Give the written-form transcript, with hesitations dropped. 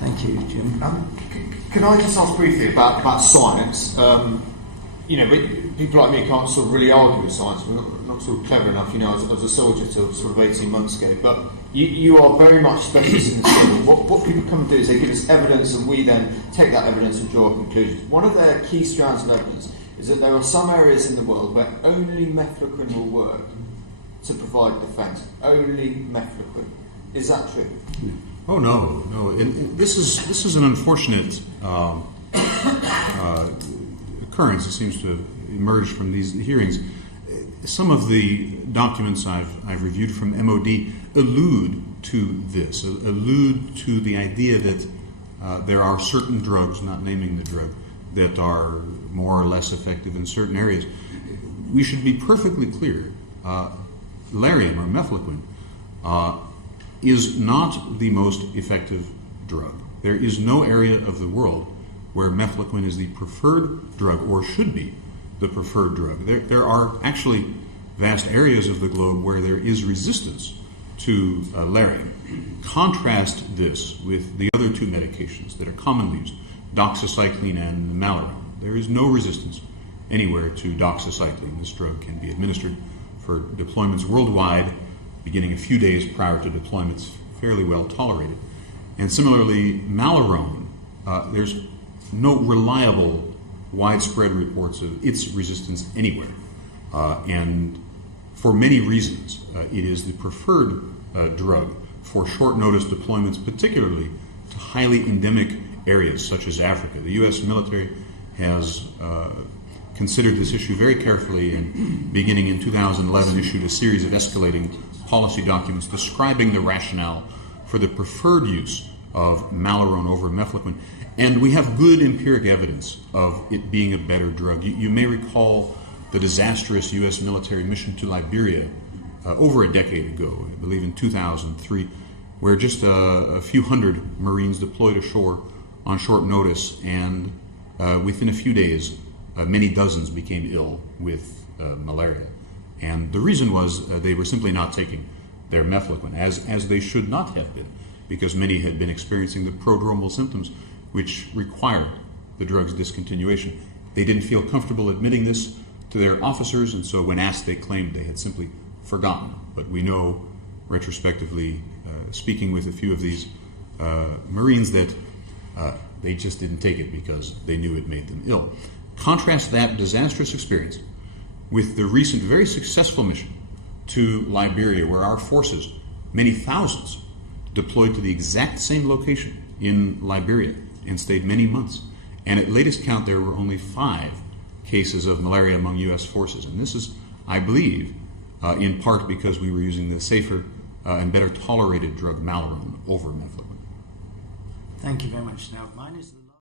Thank you, Jim. Can I just ask briefly about science? People like me can't sort of really argue with science. We're not sort of clever enough, as a soldier till sort of 18 months ago. But you are very much specialists in this field. What people come and do is they give us evidence, and we then take that evidence and draw conclusions. One of their key strands of evidence is that there are some areas in the world where only mefloquine will work to provide defence. Only mefloquine. Is that true? Oh no. And this is an unfortunate occurrence that seems to emerge from these hearings. Some of the documents I've reviewed from MOD allude to this, allude to the idea that there are certain drugs, not naming the drug, that are more or less effective in certain areas. We should be perfectly clear. Lariam, or mefloquine, is not the most effective drug. There is no area of the world where mefloquine is the preferred drug, or should be the preferred drug. There are actually vast areas of the globe where there is resistance to Lariam. Contrast this with the other two medications that are commonly used, doxycycline and malaria. There is no resistance anywhere to doxycycline. This drug can be administered for deployments worldwide, beginning a few days prior to deployments, fairly well tolerated. And similarly, malarone, there's no reliable, widespread reports of its resistance anywhere. And for many reasons, it is the preferred drug for short notice deployments, particularly to highly endemic areas such as Africa. The U.S. military has considered this issue very carefully, and beginning in 2011 issued a series of escalating policy documents describing the rationale for the preferred use of malarone over mefloquine. And we have good empiric evidence of it being a better drug. You may recall the disastrous U.S. military mission to Liberia over a decade ago, I believe in 2003, where just a few hundred Marines deployed ashore on short notice, and within a few days, many dozens became ill with malaria. And the reason was they were simply not taking their mefloquine, as they should not have been, because many had been experiencing the prodromal symptoms which required the drug's discontinuation. They didn't feel comfortable admitting this to their officers, and so when asked, they claimed they had simply forgotten. But we know, retrospectively, speaking with a few of these Marines, that they just didn't take it because they knew it made them ill. Contrast that disastrous experience with the recent very successful mission to Liberia, where our forces, many thousands, deployed to the exact same location in Liberia and stayed many months. And at latest count, there were only 5 cases of malaria among U.S. forces. And this is, I believe, in part because we were using the safer and better tolerated drug malarone over mefloquine. Thank you very much. Now, mine is